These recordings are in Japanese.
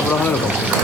油跳ねるかもしれない。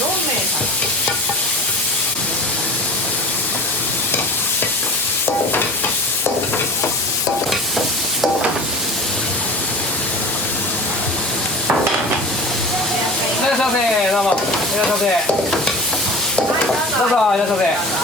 4名様。いらっしゃいませ、どうも。いらっしゃいませ。どうぞ、いらっしゃいませ。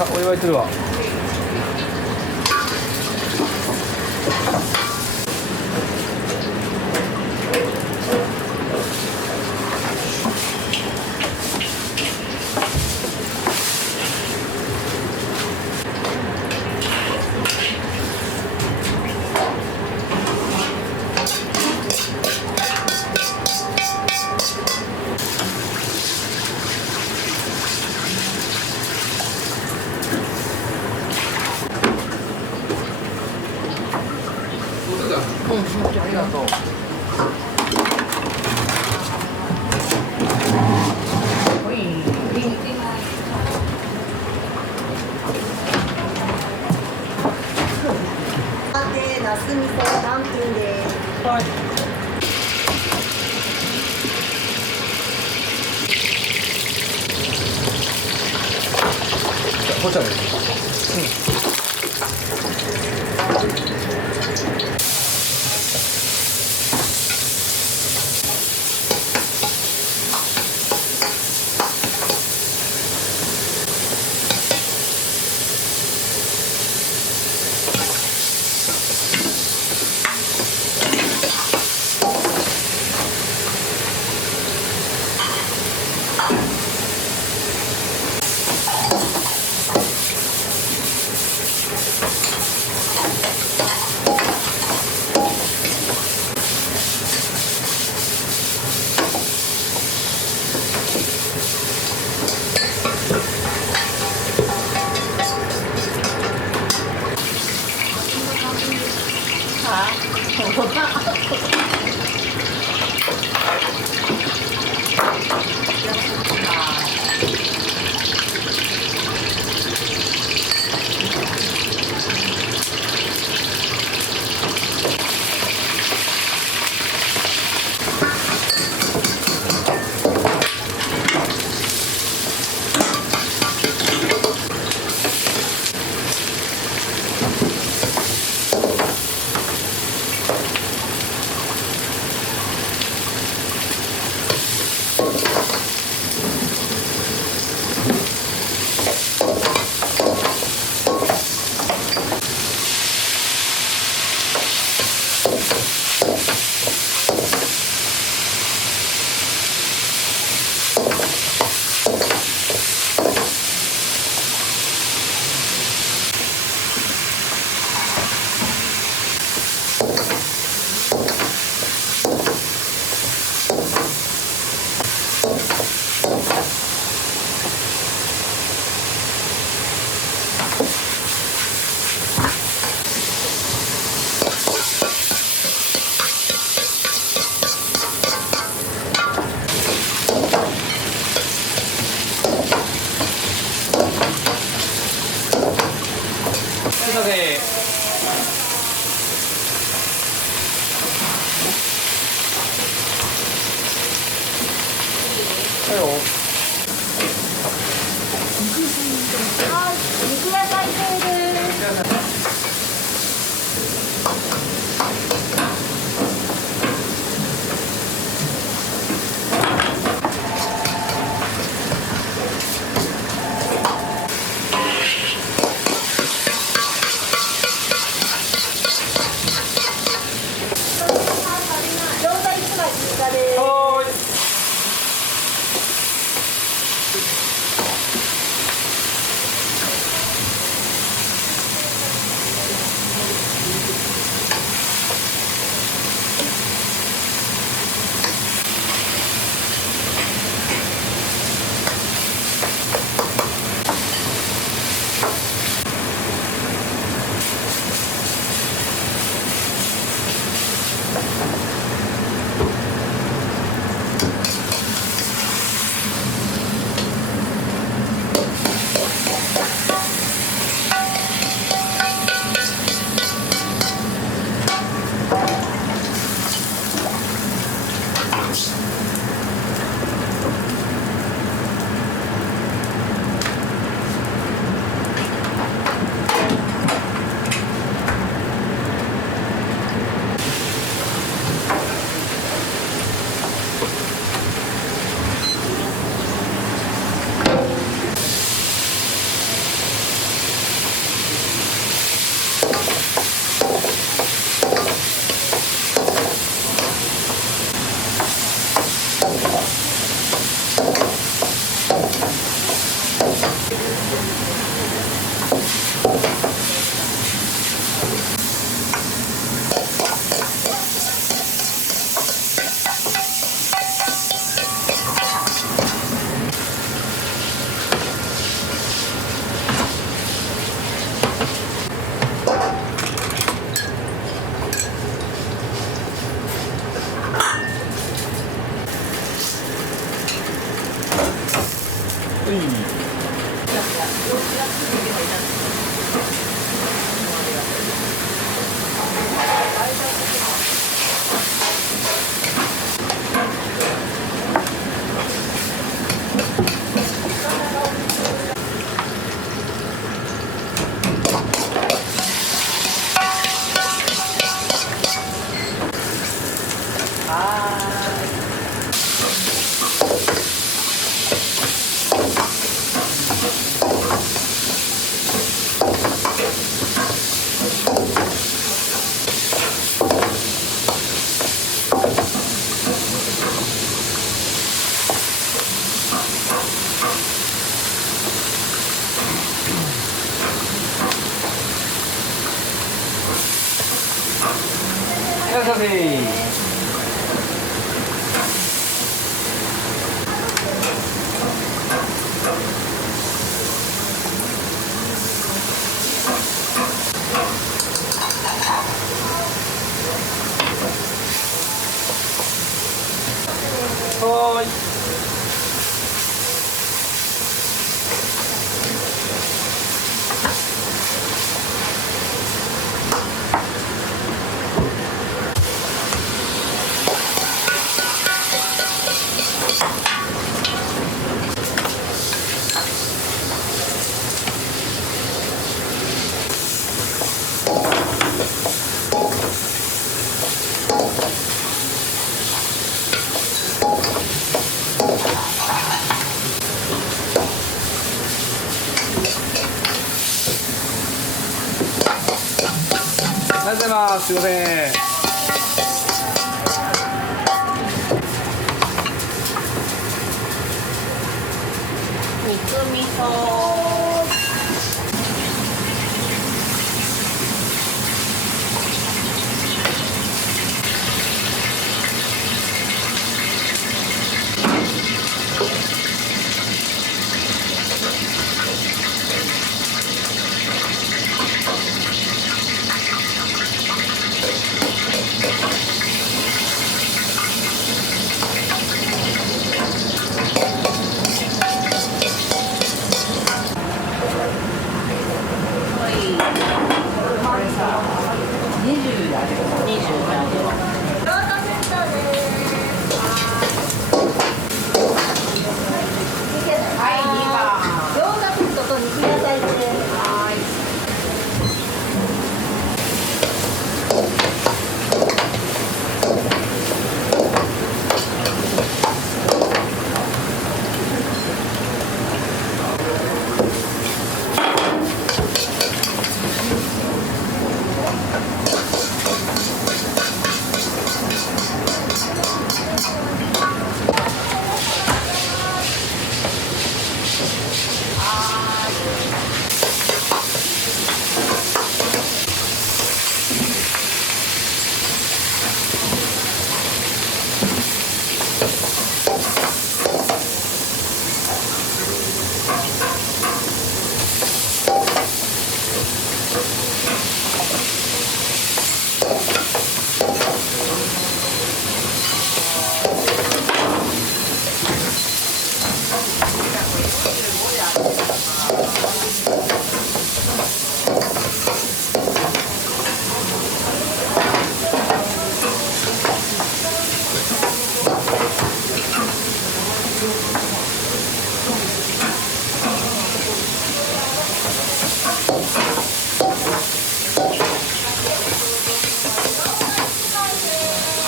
さあ、お祝いするわ。ありがとう。ナス味噌何分です。はい。こちらです。肉野菜系です。いらっしゃいませ。したすいません。肉味噌。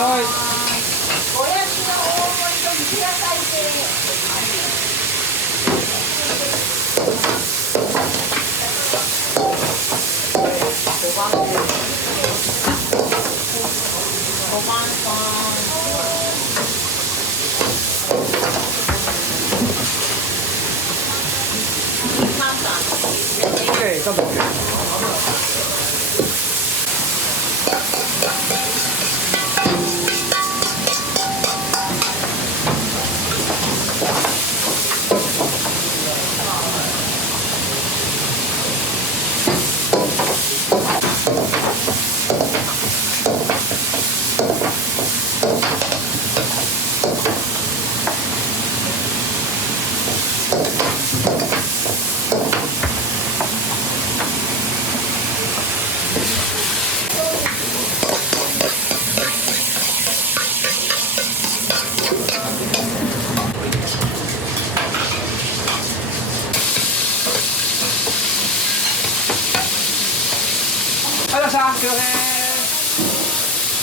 はい。おやつの大盛りと肉野菜です。OK、ちゃんと OK。ありがとうございました。すいません。いらっしゃいませ。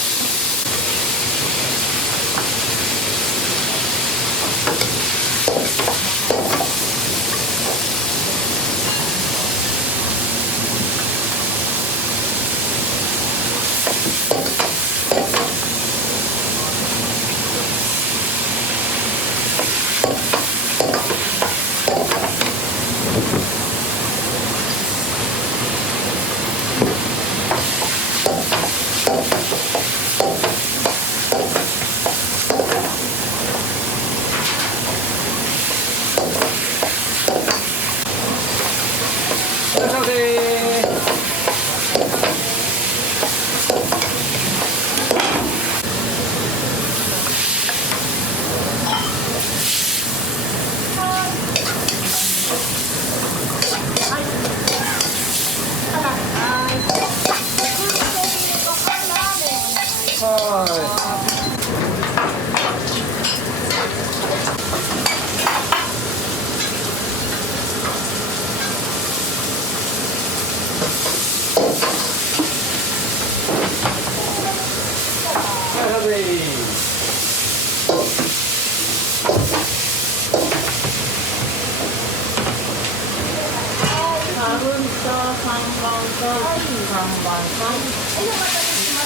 3番と3番と。はい、お待たせしま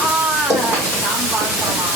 ああ、何番様。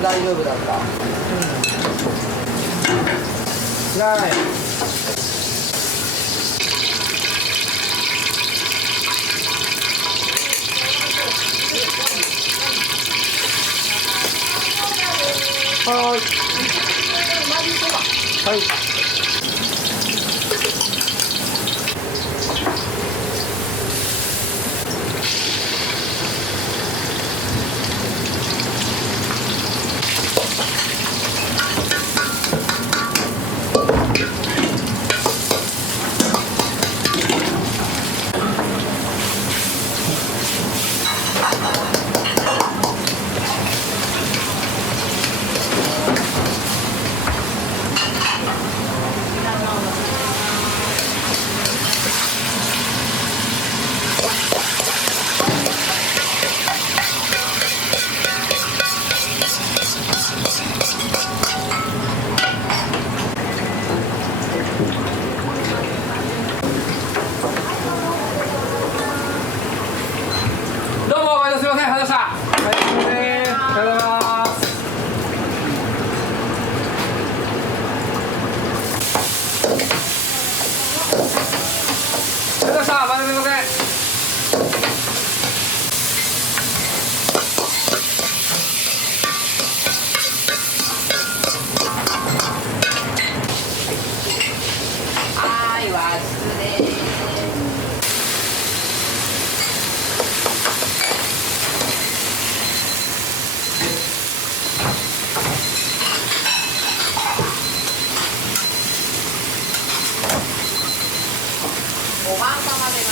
大丈夫だった。知らない。はい。はい。どうも、すみません、話した。はい、すみません。ありがとうございます。ありがとうございました。またすみません。はい、は失礼。5番様でな。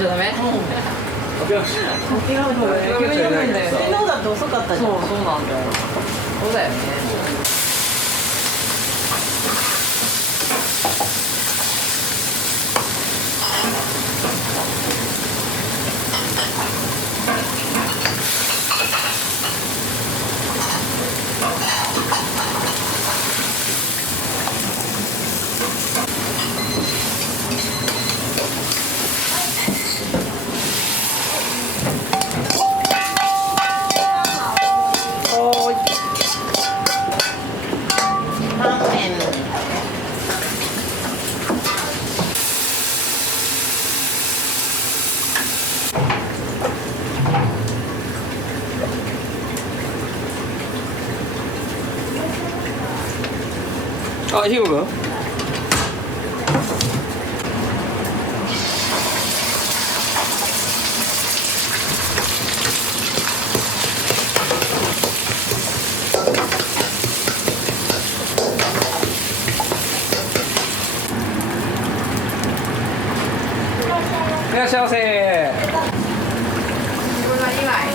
ちゃダメ。諦めちゃいないけどさ。天皇だって遅かったじゃん。そうなんだよ。そうだよね。タンメン。あ、ひごくん。いらっしゃいませ。これは2枚。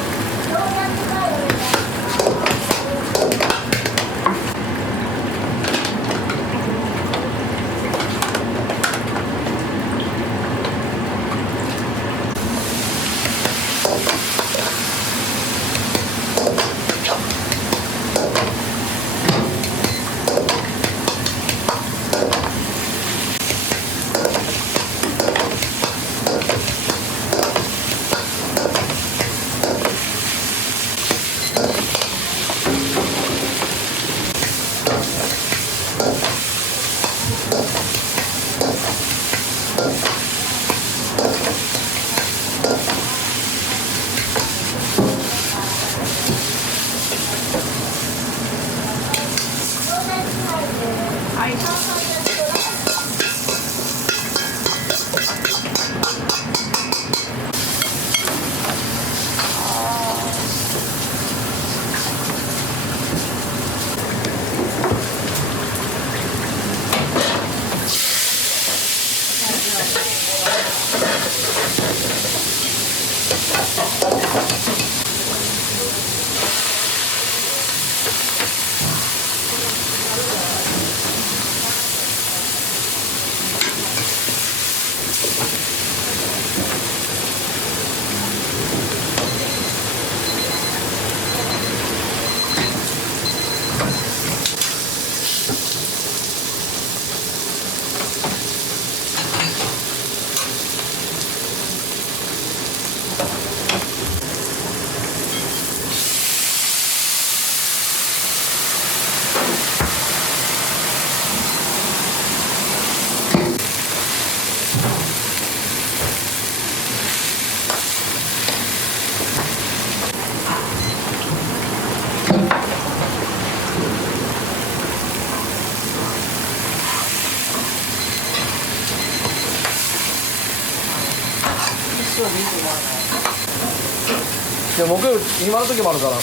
いや、木曜日今の時もあるから。い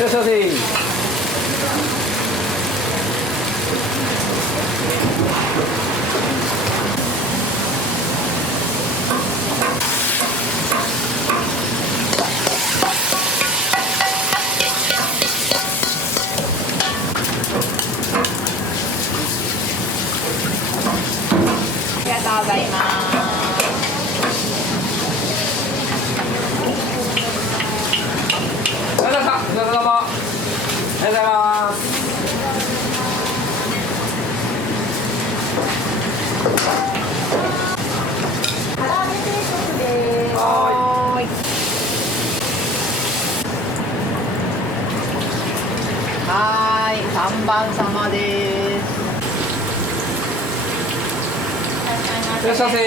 らっしゃいませ。ありがとうございます。お疲れ様。お疲れ様。ありがとうございます。唐揚げ定食です。はーい。はーい、3番様です。いらっしゃいませ。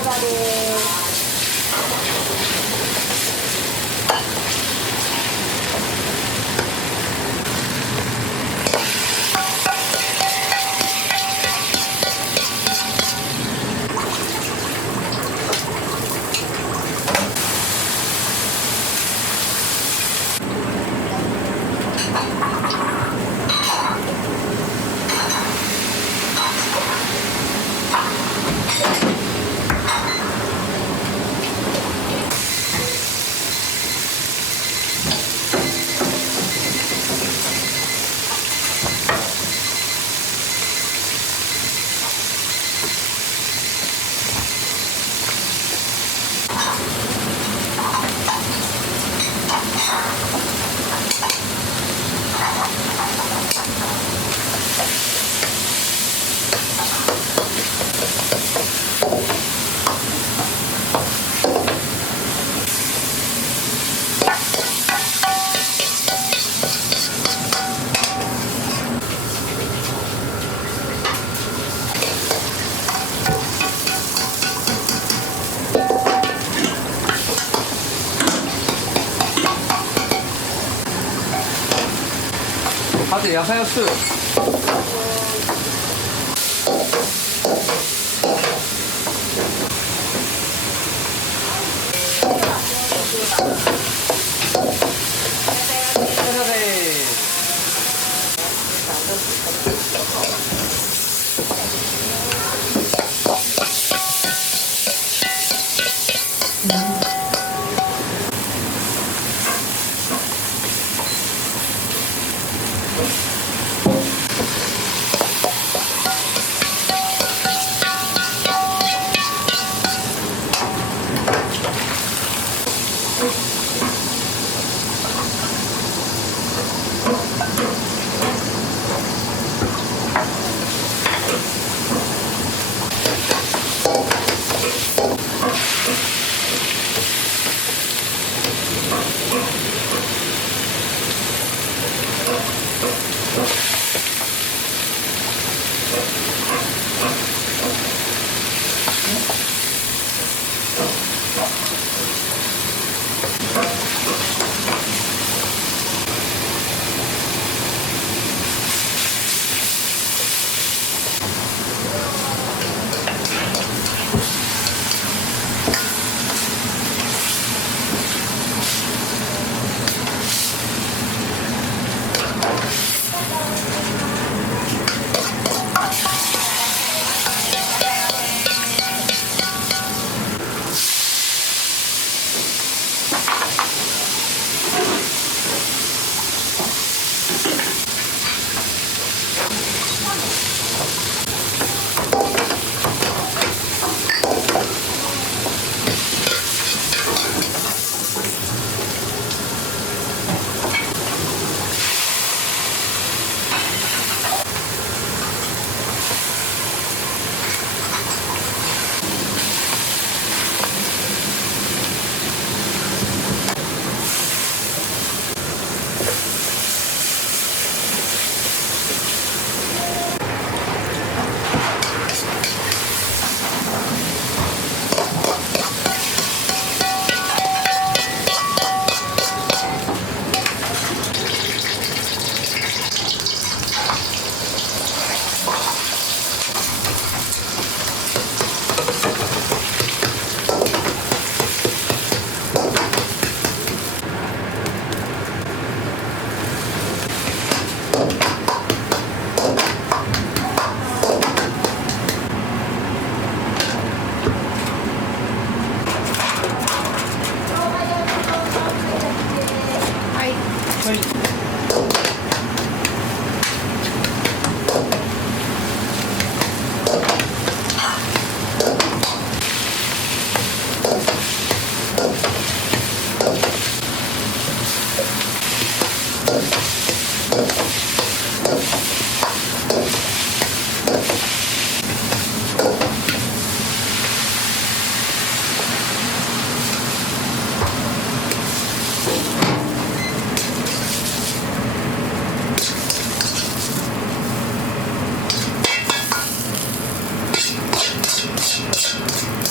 餃子です。あと野菜を作る。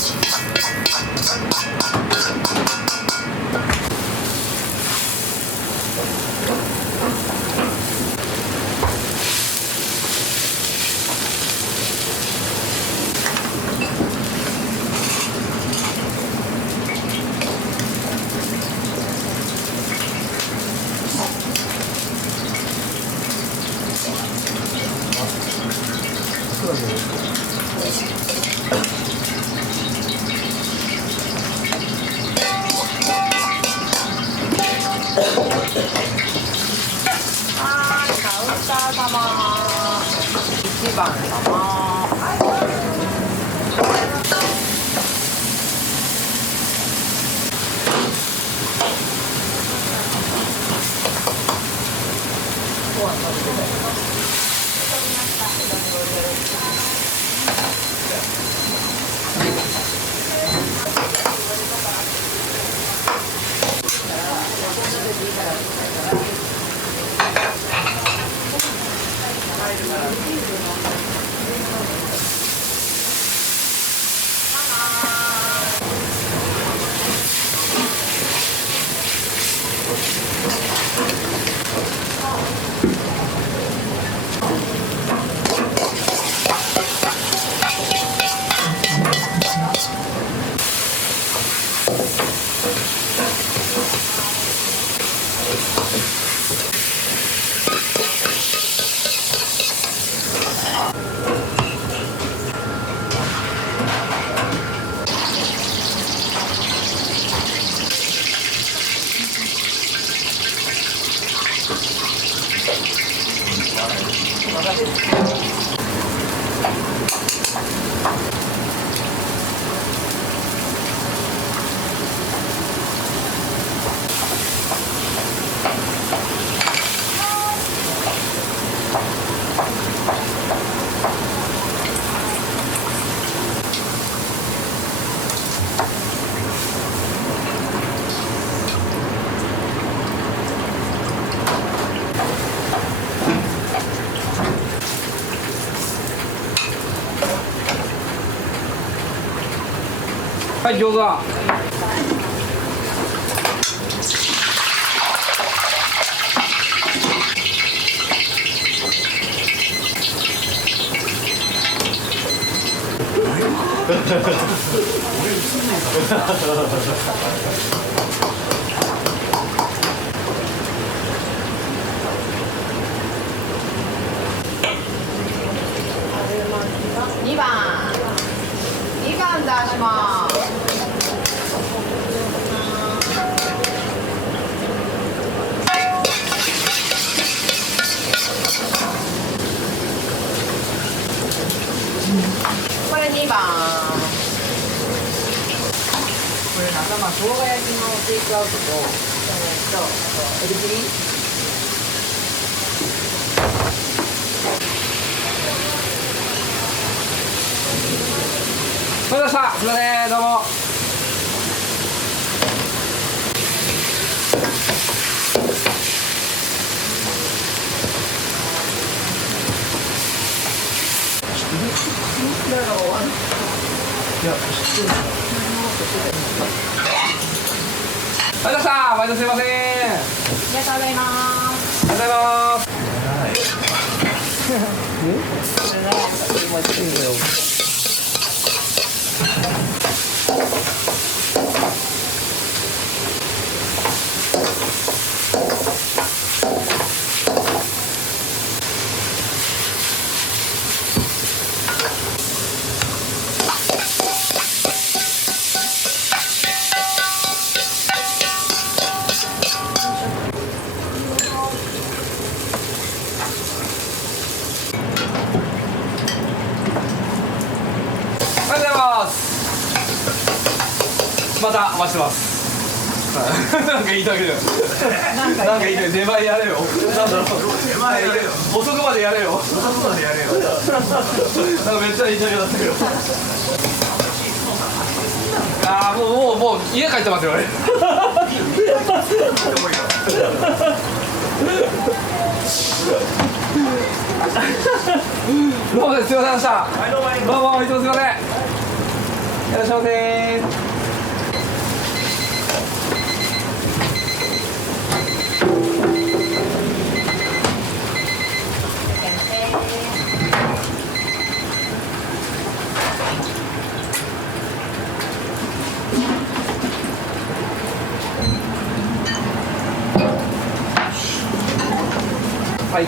はい、カウンター様。1番様。はい、餃子。2番。2番出します。これ2番。これ中間生姜焼きのテイクアウトとエビチリ。お疲れ様でした。すいません、どうも。ありがとうございました。毎度すいません。ありがとうございます。ありがとうございます。またお待ちしてます。なんか言いたげる。なんか言いたげる。出前やれよ。なんだろう。出前やれよ。遅くまでやれよ。遅くまでやれよ。なんかめっちゃ言いたげだったけど。ああ、もう家帰ってますよ俺。どうもです。すいませんでした。どうもいつもすいません。いらっしゃいませ。はい。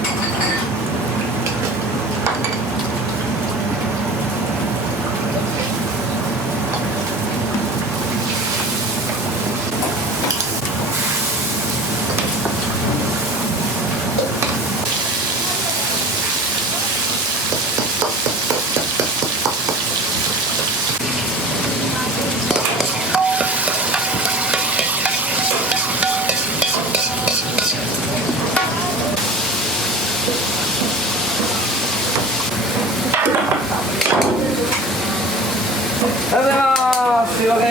おはようございます。すいません。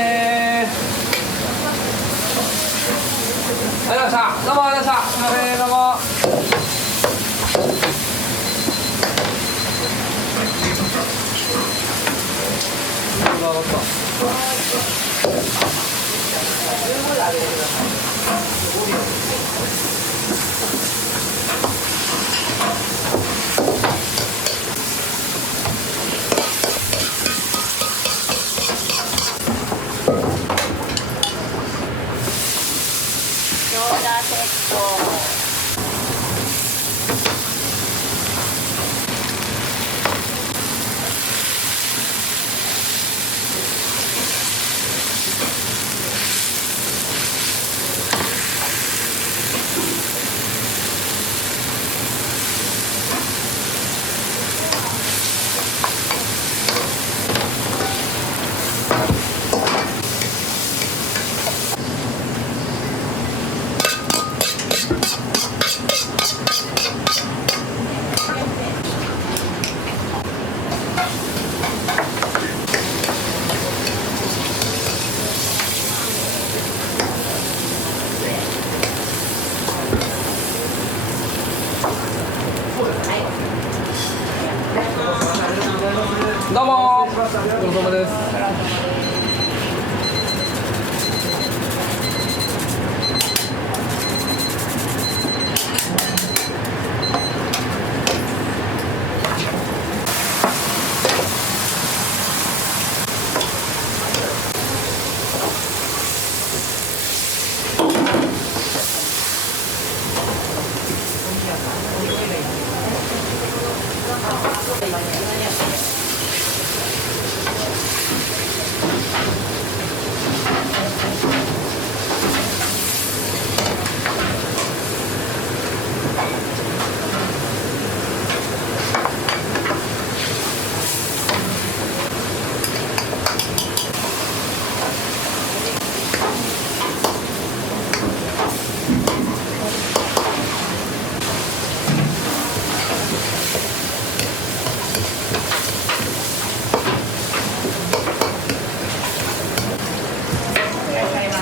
ありがとうございました。どうもありがとうございました。すいません、どうも。餃子セット。どうも。ごちそうさまです。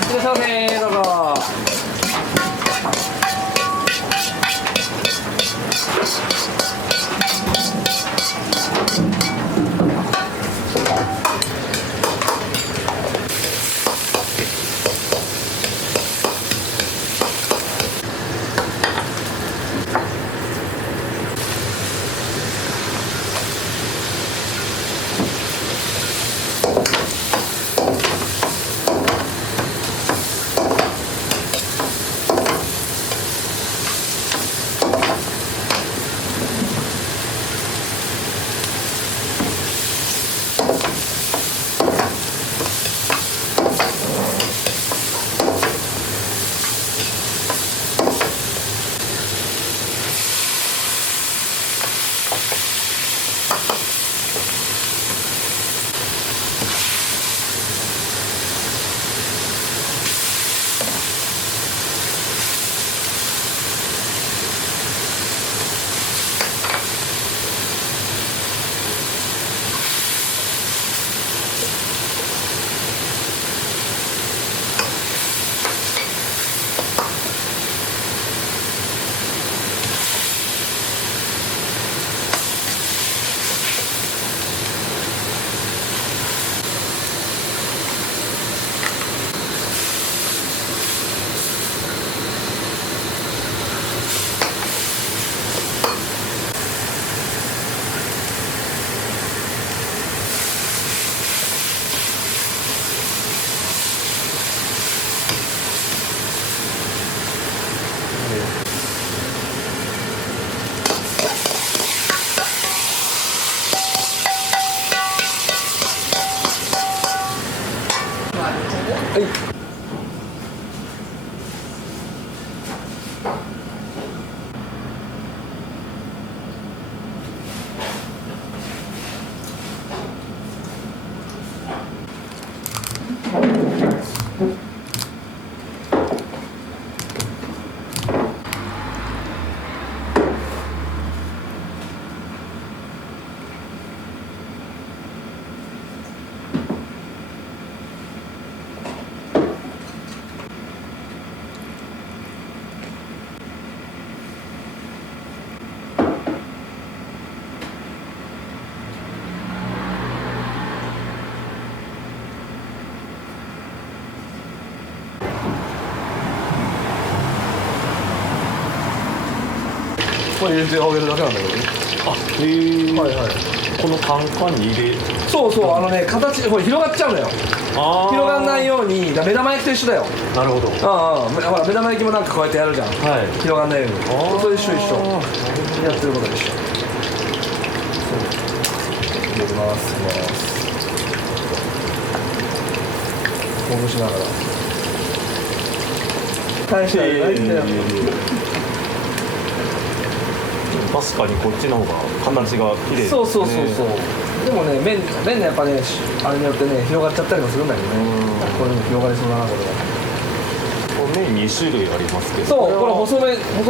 いらっしゃいませ。どうぞ。これ入れてあげるだけなんだけどね。あ、へえ。はいはい。このカンカンに入れ。そうそう、形これ広がっちゃうのよ。ああ。広がんないように、目玉焼きと一緒だよ。なるほど。ああ、ほら目玉焼きもなんかこうやってやるじゃん。はい。広がんないように。それ一緒一緒。やってること一緒。入れます。ほぐしながら。大したらないんだよ。確かにこっちの方が形が綺麗ですね。そうそうそうそう。でもね、麺のやっぱね、あれによってね、広がっちゃったりもするんだけどね。これも広がりそうだな、これは。麺2種類ありますけど。そう、これ細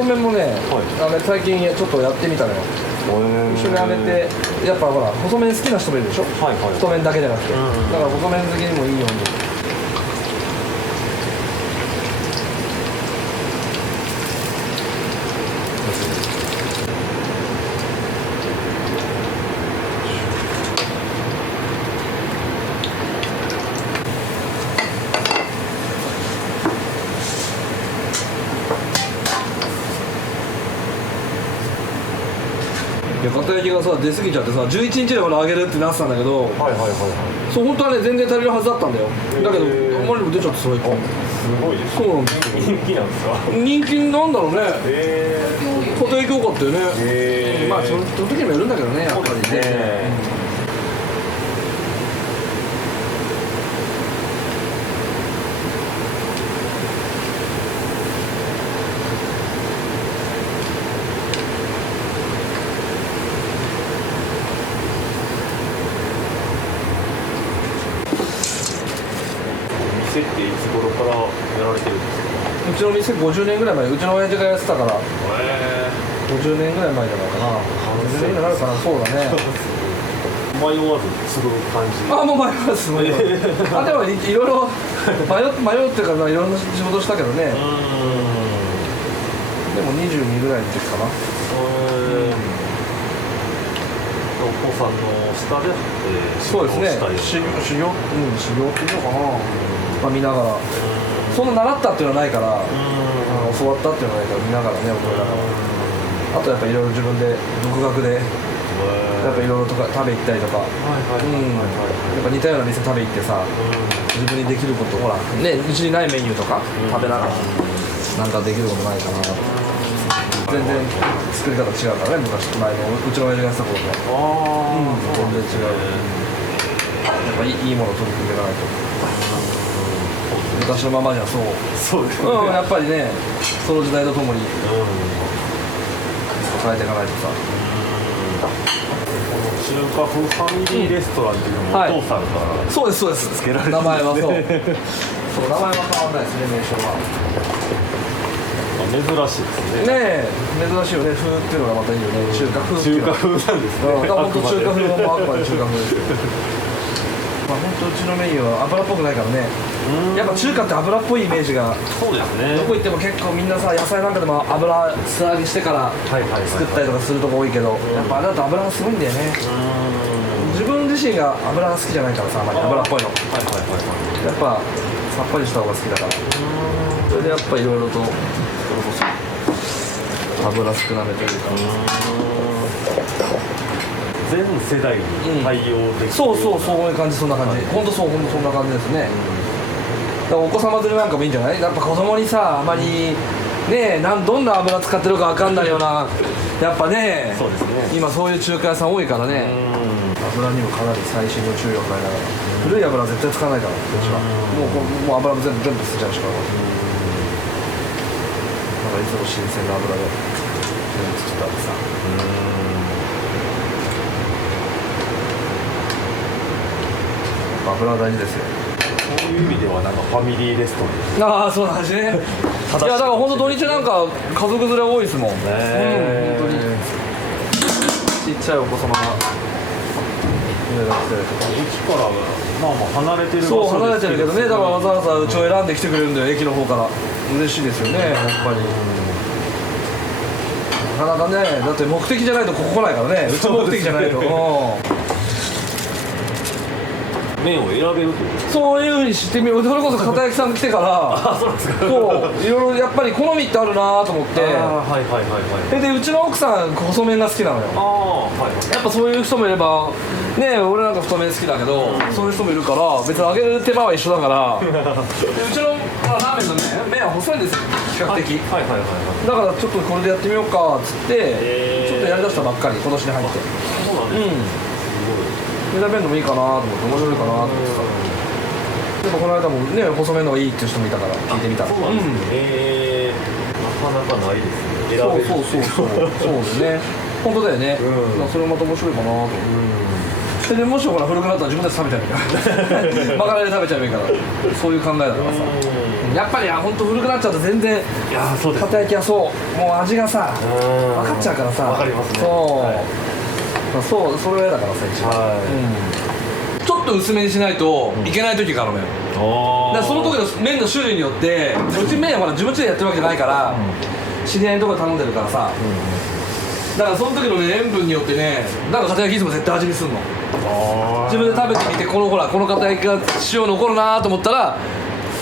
麺もね、はい最近ちょっとやってみたのよ。一緒に揚げて、やっぱほら、細麺好きな人もいるでしょ。はいはい。太麺だけじゃなくて。うんだから細麺好きにもいいように。いや、片焼きがさ出過ぎちゃってさ、11日でほら揚げるってなってたんだけど、はいはいはいそう本当はね全然足りるはずだったんだよ。だけどあんまりにも出ちゃってそれ。すごいです。そうなんですよ。人気なんですか。人気なんだろうね。へ片焼き多かったよね。え。まあその時にもよるんだけどね、やっぱりね。店っていつ頃からやられてるんですか。うちの店50年ぐらい前、うちの親父がやってたからへ50年ぐらい前じゃないかな。50年ぐらいになるかな。そうだね。迷わず継ぐ感じ。あ、もう迷いますもん。あ、でもいろいろ迷うっていうかいろんな仕事したけどね。でも22ぐらいの時かな。お子さんの下で、そうですね。修行したり修行っていうのかな。まあ見ながら。そんな習ったっていうのはないから、教わったっていうのはないから見ながらね、覚えながら。あとやっぱいろいろ自分で独学でやっぱいろいろとか食べ行ったりとか、やっぱ似たような店食べ行ってさ、自分にできることほらね、うちにないメニューとか食べながらなんかできることないかな。全然作り方違うからね、昔前のうちの親父がやってた頃と。全然違う。やっぱいいものを取り組んでいかないと。昔のままじゃそうですね。やっぱりね、その時代とともに変えていかないとさ。中華風ファミリーレストランっていうのもお父さんからそうですそうです。つけられてる名前はそう。そう名前はですね。変わらないですね、名称は。珍しいですね。ねえ、珍しいよね。風っていうのがまたいいよね。中華風っていうのは。中華風なんですね。だから本当中華風もあくまで中華風ですよ。まあ本当うちのメニューは油っぽくないからね。やっぱ中華って油っぽいイメージが。そうですね。どこ行っても結構みんなさ、野菜なんかでも油素揚げしてから作ったりとかするとこ多いけど、やっぱあれだと油がすごいんだよね。自分自身が油が好きじゃないからさ、あまり油っぽいの。やっぱさっぱりした方が好きだから。それでやっぱいろいろとそれこそ油少なめというか。全世代に対応できる、そういう感じ、そんな感じ。本当そんな感じですね。だからお子様連れなんかもいいんじゃない？やっぱ子供にさ、あまりね、どんな油使ってるかわかんないような、やっぱね、そうですね。今そういう中華屋さん多いからね。油にもかなり細心の注意を払いながら。古い油は絶対使わないからこっちはもう油も全部捨てちゃうしからなんかいつも新鮮な油で全部作ったんでさ油は大事ですよそういう意味ではなんかファミリーレストランああそうなんですねいやだから本当土日なんか家族連れ多いですもん本当にちっちゃいお子様が駅からまあまあ離れてるそう離れてるけどねだからわざわざうちを選んできてくれるんだよ駅の方から嬉しいですよねやっぱりなかなかねだって目的じゃないとここ来ないからねうち目的じゃないと麺を選べるってことそういうふうに知ってみようそれこそ片焼さん来てからそうですかそういろいろやっぱり好みってあるなと思ってはいはいはいはいでうちの奥さん細麺が好きなのよああはいやっぱそういう人もいればね俺なんか太麺好きだけど、そういう人もいるから別に揚げる手間は一緒だからでうちのラーメンの麺は細いんですよ比較的はいはいはいはいだからちょっとこれでやってみようかっつってちょっとやりだしたばっかり今年に入ってそうなんです選べるのもいいかなと思って面白いかなと思ってさでもこの間もね細麺の方がいいっていう人もいたから聞いてみたらそうなんですねなかなかないですね選べるそうですね本当だよね、それもまた面白いかなと思ってでもしほら古くなったら自分たち食べちゃえばいいからまかないで食べちゃえばいいからそういう考えだからさやっぱり本当古くなっちゃうと全然いやそうです片焼きはそうもう味がさ分かっちゃうからさ分かりますねそうそれは嫌だからさ一番ちょっと薄めにしないといけない時があるのよだからその時の麺の種類によってうち麺はほら自分家でやってるわけじゃないから知り合いのところで頼んでるからさだからその時のね塩分によってねなんか片焼きいつも絶対味見すんの自分で食べてみてこの片焼きが塩残るなと思ったら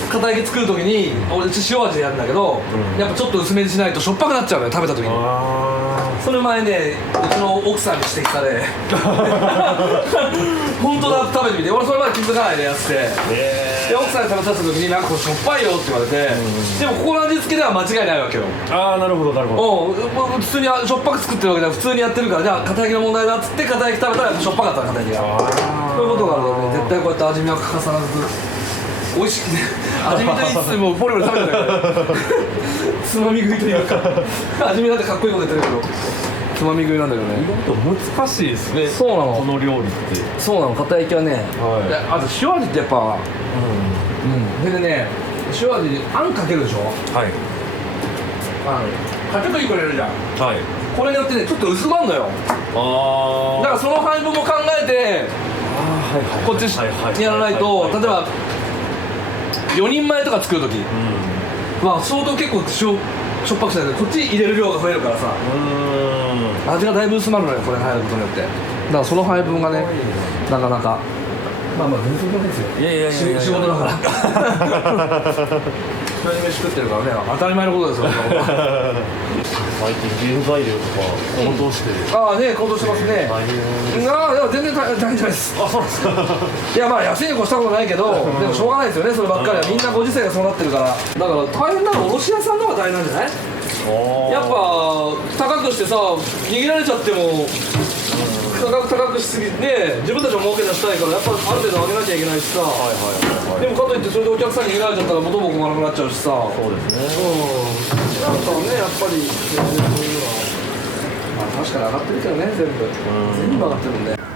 片焼き作る時に俺うち塩味でやるんだけど、やっぱちょっと薄めにしないとしょっぱくなっちゃうのよ食べた時にそれ前ねうちの奥さんに指摘され本当だって食べてみて俺それまで気づかないでやってで奥さんに食べさせた時になんかこれしょっぱいよって言われてでもここの味付けでは間違いないわけよああなるほどなるほど普通にしょっぱく作ってるわけじゃなく普通にやってるからじゃあ片焼きの問題だっつって片焼き食べたらしょっぱかった片焼きがそういうことがあるからね絶対こうやって味見は欠かさず美味しくね味見と言いつつもポリポリ食べてないからつまみ食いというか味見だってかっこいいこと言ってるけどつまみ食いなんだけどね意外と難しいですねそうなのこの料理ってそうなの片焼きはね、はいであと塩味ってやっぱそれでね塩味にあんかけるでしょはいかけときくれるじゃんはいこれによってねちょっと薄まんのよあだからその配分も考えてこっちやらないと例えば4人前とか作るときまあ相当結構しょっぱくしたけどこっち入れる量が増えるからさ味がだいぶ薄まるのよこれ入ることによってだからその配分がねなかなかまあ全然ないですよいや仕事だから人に飯食ってるからね当たり前のことですよ最近原材料とか高騰してああね高騰してますね大変いや全然大変じゃないですあそうですかいやまあ安いに越したことないけどでもしょうがないですよねそればっかりはみんなご時世がそうなってるからだから大変なの卸屋さんの方が大変なんじゃないやっぱ高くしてさ逃げられちゃっても高くしすぎて自分たちも儲け出したいからやっぱある程度上げなきゃいけないしさでもかといってそれでお客さんに逃げられちゃったら元も子もなくなっちゃうしさそうですねだからねやっぱりそういうのはまあ確かに上がってるけどね全部上がってるもんね